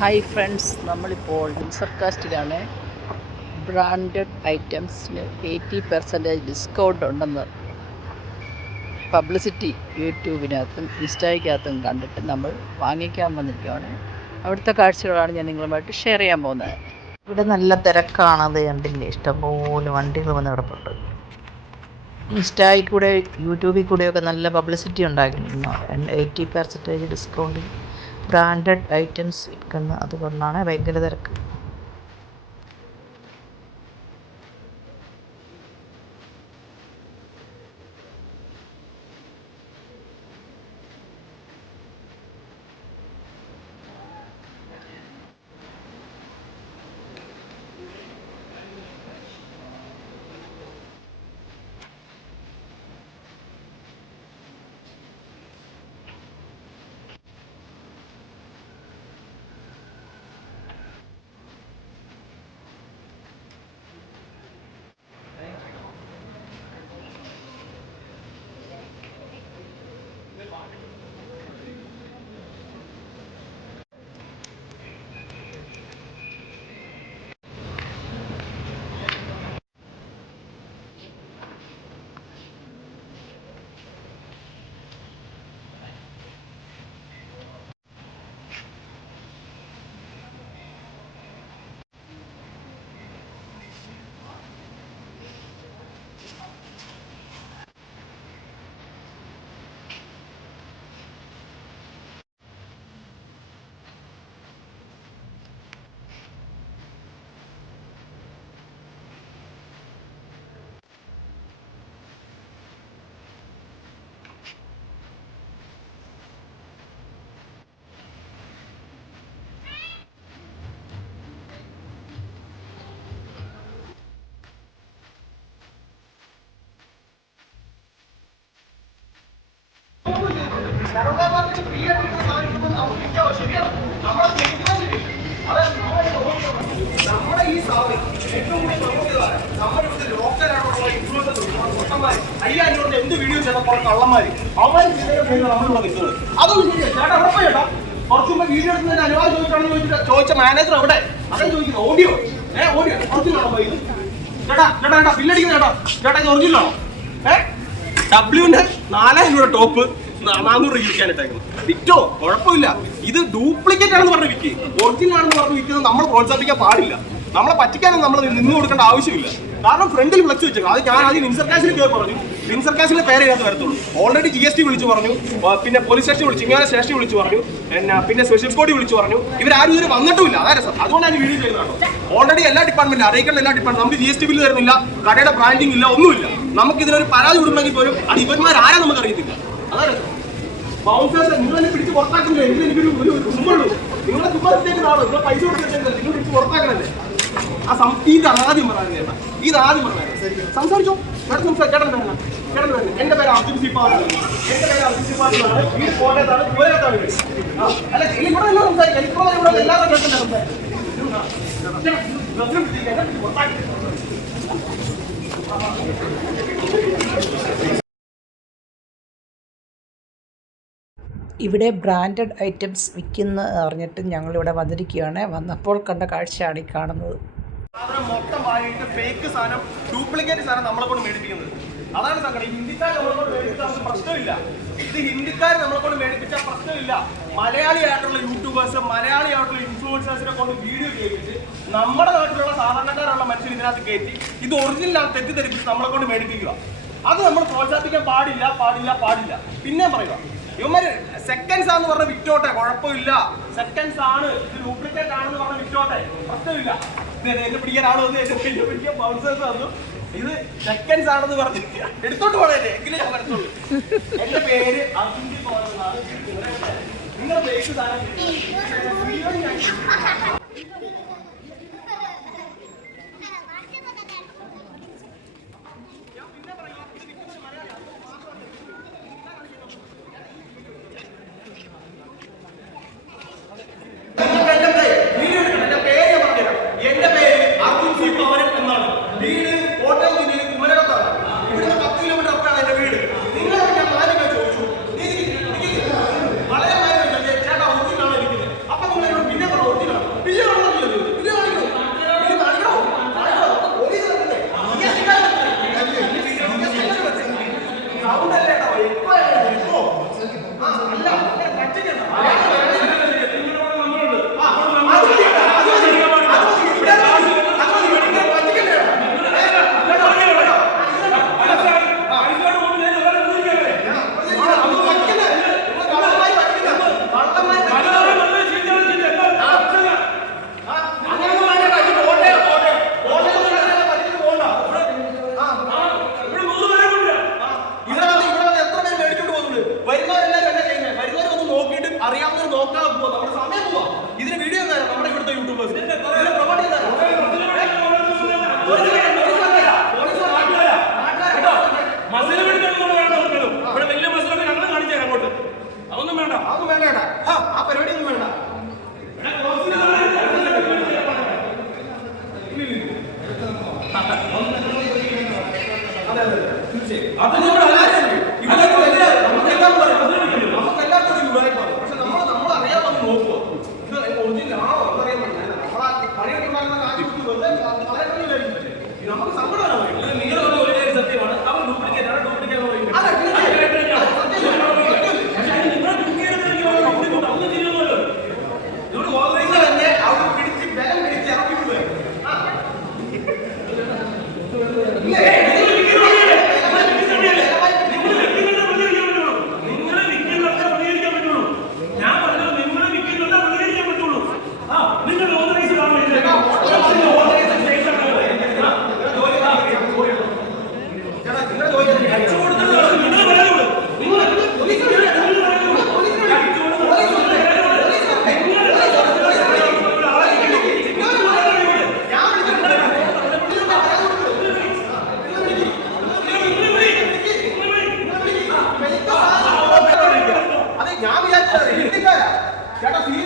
Hi friends, നമ്മളിപ്പോൾ സർക്കാസ്റ്റിലാണ്. Branded ഐറ്റംസിന് 80% discount ഉണ്ടെന്ന് publicity യൂട്യൂബിനകത്തും ഇൻസ്റ്റയ്ക്കകത്തും കണ്ടിട്ട് നമ്മൾ വാങ്ങിക്കാൻ വന്നിരിക്കുകയാണ്. അവിടുത്തെ കാഴ്ചകളാണ് ഞാൻ നിങ്ങളുമായിട്ട് ഷെയർ ചെയ്യാൻ പോകുന്നത്. ഇവിടെ നല്ല തിരക്കാണ്, അത് കണ്ടില്ലേ, ഇഷ്ടംപോലെ വണ്ടികൾ വന്ന് കിടപ്പുണ്ട്. ഇൻസ്റ്റയിൽ കൂടെ യൂട്യൂബിൽ കൂടെയൊക്കെ നല്ല പബ്ലിസിറ്റി ഉണ്ടാക്കിയിരുന്നു. 80% ഡിസ്കൗണ്ടിൽ ബ്രാൻഡഡ് ഐറ്റംസ് വിൽക്കുന്ന, അതുകൊണ്ടാണ് ഭയങ്കര തിരക്ക്. നമ്മുടെ ഈ സാധനം ഏറ്റവും കൂടുതൽ നമ്മുടെ ഇവിടുത്തെ ലോക്കലായിട്ടുള്ള ഇൻഫ്ലുവൻസർ 5,500 എന്ത് വീഡിയോ ചെയ്തപ്പോൾ കള്ളന്മാര് അവർ നമ്മളിവിടെ നിൽക്കുന്നത്. അതൊന്നും ശരിയാ ചേട്ടാ. അവിടെ പോയി ചേട്ടാ, കുറച്ച് മുമ്പ് വീഡിയോ എടുക്കുന്നതിന് അനുവാദം ചോദിച്ചാണെന്ന് ചോദിച്ച മാനേജർ എവിടെ? അതെ ചോദിക്കുന്നത് ഓഡിയോ ഓഡിയോ ഒറിജിനലാണോ ഇത്? ചേട്ടാ ചേട്ടാ ചേട്ടാ ബില്ലടിക്കുന്ന ചേട്ടാ ചേട്ടാ, ഇത് ഒറിജിനലാണോ? ഡബ്ല്യൂന്റെ 4,000 രൂപ ടോപ്പ് 400 രൂപ വിൽക്കാനിട്ടേക്കുന്നത്. വിറ്റോ കുഴപ്പമില്ല, ഇത് ഡ്യൂപ്ലിക്കേറ്റ് ആണെന്ന് പറഞ്ഞ് വിൽക്കുക. ഒറിജിനൽ ആണെന്ന് പറഞ്ഞ് വിൽക്കുന്നത് നമ്മൾ പ്രോത്സാഹിപ്പിക്കാൻ പാടില്ല. നമ്മളെ പറ്റിക്കാനും നമ്മൾ നിന്ന് കൊടുക്കേണ്ട ആവശ്യമില്ല. കാരണം ഫ്രണ്ടിൽ ഫ്ലക്സ് വെച്ചേക്കാം. അത് ഞാൻ ആദ്യം ഇൻസർക്കാസിൽ കയറി പറഞ്ഞു, ഇൻസർക്കാസിലെ പേരെ ഇതിനകത്ത് വരത്തുള്ളൂ. ഓൾറെഡി GST വിളിച്ചു പറഞ്ഞു, പിന്നെ പോലീസ് സ്റ്റേഷൻ വിളിച്ചു, ഇങ്ങനെ സ്റ്റേഷൻ വിളിച്ചു പറഞ്ഞു, പിന്നെ സ്പെഷ്യൽ കോടതി വിളിച്ചു പറഞ്ഞു. ഇവരാരും ഇതുവരെ വന്നിട്ടുമില്ല. അതായത് സാർ, അതുകൊണ്ടാണ് വീഡിയോ ചെയ്യുന്നതാണ്. ഓൾറെഡി എല്ലാ ഡിപ്പാർട്ട്മെന്റും അറിയിക്കേണ്ട എല്ലാ ഡിപ്പാർട്ട്മെന്റ് നമുക്ക് GST ബില്ല് തരുന്നില്ല, കടയുടെ ബ്രാൻഡിങ് ഇല്ല, ഒന്നുമില്ല. നമുക്ക് ഇതിനൊരു പരാതി വിടുന്നെങ്കിൽ പോലും അത് ഇവന്മാരാരാ നമുക്ക് അറിയത്തില്ല. അതാണ് ബൗൺസേഴ്സ് നിങ്ങളെ പിടിച്ച് പുറത്താക്കുന്നില്ല. എനിക്കൊരു സുഖമുള്ളൂ, നിങ്ങളെ സുഖത്തേക്ക് നാളെ നിങ്ങൾ പൈസ കൊടുത്തിട്ടില്ല, നിങ്ങൾ പിടിച്ച് പുറത്താക്കണല്ലേ. ഇത് ആദ്യം പറയാൻ കേട്ടാ, ഇത് ആദ്യം പറയാൻ സംസാരിച്ചോ. ചേട്ടൻ ചേട്ടൻ തന്നെ ചേട്ടൻ തന്നെ. എന്റെ പേര് അബ്ദുൽ സിഫാറാണ്. എന്റെ പേര് അബ്ദുൽ സിഫാറാണ്. വീട് കോട്ടയത്താണ്, ദൂരത്താണ് വീട്. അല്ല ഇവിടെ എല്ലാം സംസാരിക്കാം. ഇപ്പോൾ ഇവിടെ എല്ലാവരും കേട്ടല്ലേ സംസാരിക്കും. ഇവിടെ ബ്രാൻഡഡ് ഐറ്റംസ് വിൽക്കുന്ന അറിഞ്ഞിട്ട് ഞങ്ങളിവിടെ വന്നിരിക്കുകയാണ്. വന്നപ്പോൾ കണ്ട കാഴ്ചയാണ് ഈ കാണുന്നത്. സാധനം മൊത്തമായിട്ട് ഫേക്ക് സാധനം, ഡ്യൂപ്ലിക്കേറ്റ് സാധനം നമ്മളെ കൊണ്ട് മേടിപ്പിക്കുന്നത്. അതാണ് സങ്കടം. ഹിന്ദിക്കാർ നമ്മളെ കൊണ്ട് മേടിപ്പിച്ചാൽ നമുക്ക് പ്രശ്നമില്ല. ഇത് ഹിന്ദിക്കാർ നമ്മളെ കൊണ്ട് മേടിപ്പിച്ചാൽ പ്രശ്നമില്ല. മലയാളിയായിട്ടുള്ള യൂട്യൂബേഴ്സ്, മലയാളിയായിട്ടുള്ള ഇൻഫ്ലുവൻസേഴ്സിനെ കൊണ്ട് വീഡിയോ ചെയ്യിപ്പിച്ച് നമ്മുടെ നാട്ടിലുള്ള സാധാരണക്കാരുള്ള മനുഷ്യർ ഇതിനകത്ത് കയറ്റി ഇത് ഒറിജിനലാണ് തെറ്റിദ്ധരിപ്പിച്ച് നമ്മളെ കൊണ്ട് മേടിപ്പിക്കുക. അത് നമ്മൾ പ്രോത്സാഹിപ്പിക്കാൻ പാടില്ല പാടില്ല പാടില്ല. പിന്നെ പറയുക, ഇവന്മാര് സെക്കൻഡ്സ് ആണെന്ന് പറഞ്ഞ വിറ്റോട്ടെ, കുഴപ്പമില്ല. സെക്കൻഡ്സ് ആണ്, ഇത് ഡ്യൂപ്ലിക്കേറ്റ് ആണെന്ന് പറഞ്ഞ വിറ്റോട്ടെ, പ്രശ്നമില്ല. എന്നെ പിടിക്കാൻ ആള് വന്നു, എന്നെ പിടിക്കാൻ ബൗൺസേഴ്സ് വന്നു, ഇത് സെക്കൻഡ്സ് ആണെന്ന് പറഞ്ഞ് എടുത്തോട്ട് പോണേ, എങ്കിലും ഞാൻ എടുത്തോളൂ. എന്റെ പേര് അർജുൻ എന്നാണ്. നിങ്ങളുടെ പേര് സാധനം വളരെ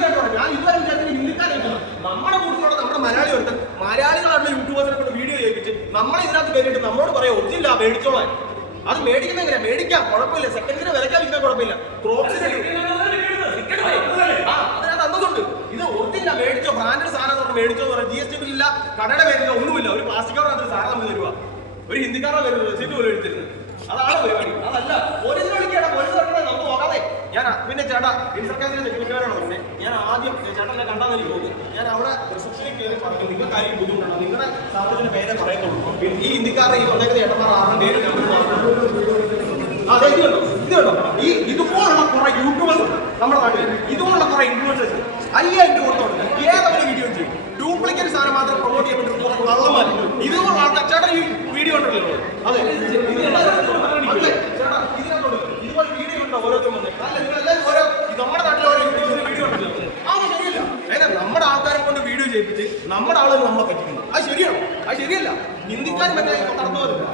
സീരിയസ് ആയിട്ട് ഞാൻ ഇതുവരെ വിചാരിച്ചു ഹിന്ദിക്കാരായിരുന്നു. നമ്മുടെ കൂട്ടത്തിലുള്ള നമ്മുടെ മലയാളി ഒരുത്തൻ മലയാളികളായിട്ടുള്ള യൂട്യൂബേഴ്സിനെ കൊണ്ട് വീഡിയോ ചെയ്യിപ്പിച്ച് നമ്മളെ ഇതിനകത്ത് കയറിയിട്ട് നമ്മളോട് പറയാം ഒറിജിനല്ല മേടിച്ചോളാൻ. അത് മേടിക്കുന്ന എങ്ങനെയാ? മേടിക്കാം, കുഴപ്പമില്ല. സെക്കൻഡിന് വിലക്കാൻ വിൽക്കാൻ കുഴപ്പമില്ല. അതിനകത്ത് അന്തസ്സുണ്ട്. ഇത് ഒറിജിനല്ല, മേടിച്ചോ, ബ്രാൻഡഡ് സാധനം മേടിച്ചോ എന്ന് പറയാം. GST ബില്ലില്ല, കടയുടെ പേരില്ല, ഒന്നുമില്ല. ഒരു പ്ലാസ്റ്റിക് കവറിനകത്ത് സാധനം നമുക്ക് തരുക. ഒരു ഹിന്ദിക്കാരുടെ പേര് റെസീറ്റ് പോലും എടുത്തിരുന്നത്. അതാണ് പരിപാടി. അതല്ല പോലീസിനെ വിളിക്കണം. പോലീസ് പറഞ്ഞാൽ നമുക്ക് നോക്കാതെ ഞാൻ പിന്നെ ചേട്ടാ ഇൻസർക്കാസിന്റെ സെക്രട്ടറിയാണോ തന്നെ ഞാൻ ആദ്യം ചേട്ടനെ കണ്ടാന്ന് എനിക്ക് തോന്നി. ഞാൻ അവിടെ റിസപ്ഷനിൽ കയറി പറഞ്ഞു നിങ്ങൾക്ക് ആരും ബുദ്ധിമുട്ടാണോ, നിങ്ങളുടെ സ്ഥാപനത്തിന്റെ പേരെ പറയത്തുള്ളൂ. ഈ ഇന്ത്യക്കാരുടെ ഈ കൊണ്ടേക്കുന്ന ചേട്ടന്മാർ ആരുടെ പേര് അതെ ഇത് കണ്ടോ, ഇത് കണ്ടോ, ഈ ഇതുപോലുള്ള കുറെ യൂട്യൂബേഴ്സ് നമ്മുടെ നാട്ടിൽ, ഇതുപോലുള്ള കുറെ ഇൻഫ്ലുവൻസേഴ്സ് 5000 രൂപ കൊടുത്തോണ്ട് ഏതൊരു വീഡിയോ ചെയ്യും. ഡ്യൂപ്ലിക്കേറ്റ് സാധനം മാത്രം പ്രൊമോട്ട് ചെയ്യപ്പെട്ടിട്ട് കള്ളന്മാർ ഇതുപോലുള്ള ആൾക്കാർ. ചേട്ടാ ഈ വീഡിയോ ഉണ്ടല്ലോ, അതെ ചേട്ടാ ഇതുപോലെ വീഡിയോ ഉണ്ടോ ഓരോരുത്തരും വന്ന്? അല്ല നിങ്ങളെല്ലാവരും ഓരോ നമ്മുടെ നാട്ടിലെ ഓരോ യൂട്യൂബേഴ്സിന് വീഡിയോ ഉണ്ടല്ലോ, അതൊന്നും ശരിയല്ല. അതായത് നമ്മുടെ ആൾക്കാരെ കൊണ്ട് വീഡിയോ ചെയ്യിപ്പിച്ച് നമ്മുടെ ആളുകൾ നമ്മളെ പറ്റിക്കുന്നു. അത് ശരിയാണോ? അത് ശരിയല്ല. ഹിന്ദിക്കാരും മറ്റേ നടന്നതല്ല.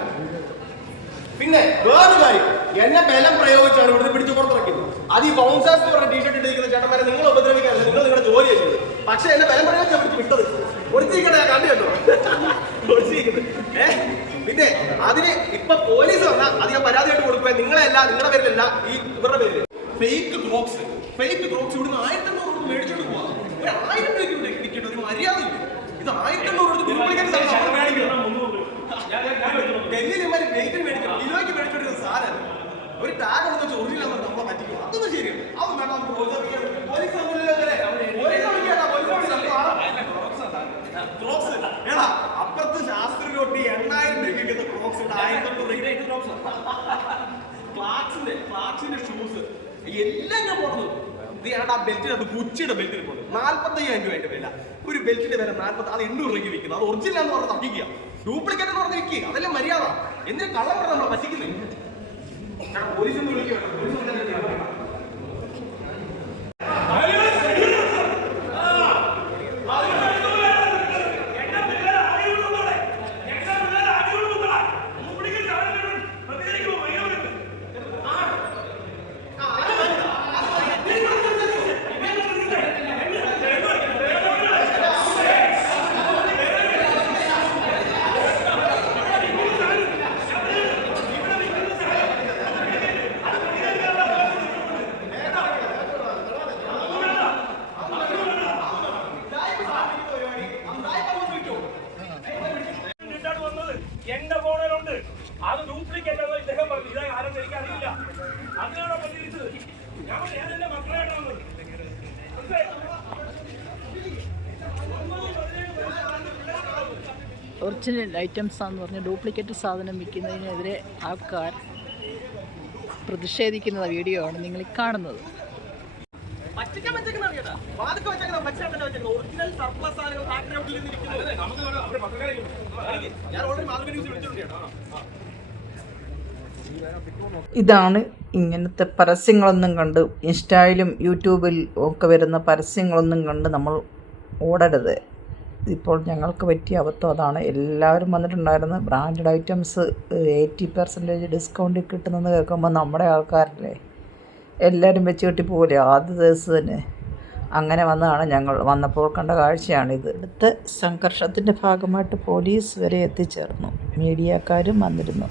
പിന്നെ വേറൊരു കാര്യം, എന്നെ ബലം പ്രയോഗിച്ചാണ് ഇവിടുന്ന് പിടിച്ചു പുറത്തിറക്കിയത്. അത് ഈ ബൗൺസേഴ്സ് എന്ന് പറഞ്ഞ ടീഷർട്ട് ഇട്ടിരിക്കുന്ന ചേട്ടന്മാരെ നിങ്ങൾ ഉപദ്രവിക്കാറില്ല, നിങ്ങൾ നിങ്ങളുടെ ജോലി ചെയ്തത്. പക്ഷെ എന്നെ ബലം പ്രയോഗിച്ചാണ് പിടിച്ച് വിട്ടത്. ഒളിച്ചിരിക്കട്ടെ, ഞാൻ കണ്ടു ഒളിച്ചിരിക്കുന്നത്. പിന്നെ അതിന് ഇപ്പൊ പോലീസ് വന്നാൽ അധികം പരാതിയായിട്ട് കൊടുക്കുക. നിങ്ങളെല്ലാം നിങ്ങളുടെ പേരിലല്ല, ഈ ഇവരുടെ പേരിൽ ഫേക്ക് ക്രോക്സ് ഇവിടുന്ന് 1500 രൂപ മേടിച്ചോണ്ട് പോവാം. ഒരു 1000 രൂപയ്ക്ക് വിൽക്കേണ്ട ഒരു മര്യാദ ഇല്ല. ഇത് 1500 രൂപ ഡൽഹിയിലെ വെയിറ്റിന് മേടിക്കണം, കിലോയ്ക്ക് മേടിച്ചോണ്ടിരുന്ന സാധനം ഒരു ടാഗ് എന്ന് വെച്ചാൽ ഒറിജിനൽ നമ്മളെ പറ്റിക്കും. അതൊന്നും ശരിയാണ്. അത് വേണം നമുക്ക് പ്രോത്സാഹിപ്പിക്കാൻ. പോലീസ് ക്രോക്സ് ഏടാ അപ്പുറത്ത് ശാസ്ത്രീയോട്ടി 8000 രൂപയ്ക്ക് ക്രോക്സ് 1500 ക്ലാക്സിന്റെ ഷൂസ് എല്ലാം ഞാൻ പോകുന്നത്. ഇത് ഞാൻ ആ ബെൽറ്റിനകത്ത് ഗുച്ചിയുടെ ബെൽറ്റിന് പോകുന്നത് 45,000 രൂപയുടെ വില. ഒരു ബെൽറ്റിന്റെ വില 40, അത് 800 രൂപയ്ക്ക് വിൽക്കുന്നത്. അത് ഒറിജിനൽ എന്ന് പറഞ്ഞാൽ തട്ടിക്കുക, ഡ്യൂപ്ലിക്കേറ്റ് എന്ന് പറഞ്ഞാൽ വിൽക്കുക. അതല്ലേ മര്യാദ. എന്തിനും കള്ളം പറഞ്ഞാൽ നമ്മളെ പറ്റിക്കുന്നത്. പോലീസൊന്നും വിളിക്കുക. എന്റെ ഫോണിലുണ്ട്. അത് ഡ്യൂപ്ലിക്കേറ്റ് ആണോ ഇദ്ദേഹം പറഞ്ഞു. ഇതാ ആരെന്ന് എനിക്ക് അറിയില്ല. അതിനാണോ പറ്റിയിരിച്ചത്? ഞാൻ എന്റെ മക്കളായിട്ടാണ് വന്നത്. ഒറിജിനൽ ഐറ്റംസ് ആണെന്ന് പറഞ്ഞ് ഡ്യൂപ്ലിക്കേറ്റ് സാധനം വിൽക്കുന്നതിനെതിരെ ആൾക്കാർ പ്രതിഷേധിക്കുന്ന വീഡിയോ ആണ് നിങ്ങൾ ഈ കാണുന്നത്. ഇതാണ് ഇങ്ങനത്തെ പരസ്യങ്ങളൊന്നും കണ്ട് ഇൻസ്റ്റയിലും യൂട്യൂബിൽ ഒക്കെ വരുന്ന പരസ്യങ്ങളൊന്നും കണ്ട് നമ്മൾ ഓടരുത്. ഇപ്പോൾ ഞങ്ങൾക്ക് പറ്റിയ അബദ്ധം അതാണ്. എല്ലാവരും വന്നിട്ടുണ്ടായിരുന്നു. ബ്രാൻഡഡ് ഐറ്റംസ് 80% ഡിസ്കൗണ്ടിൽ കിട്ടുന്നെന്ന് കേൾക്കുമ്പോൾ നമ്മുടെ ആൾക്കാരല്ലേ എല്ലാവരും വെച്ച് കെട്ടി പോകില്ലേ ആദ്യ ദിവസം തന്നെ. അങ്ങനെ വന്നതാണ് ഞങ്ങൾ. വന്നപ്പോൾ കണ്ട കാഴ്ചയാണിത്. അടുത്ത സംഘർഷത്തിൻ്റെ ഭാഗമായിട്ട് പോലീസ് വരെ എത്തിച്ചേർന്നു. മീഡിയക്കാരും വന്നിരുന്നു.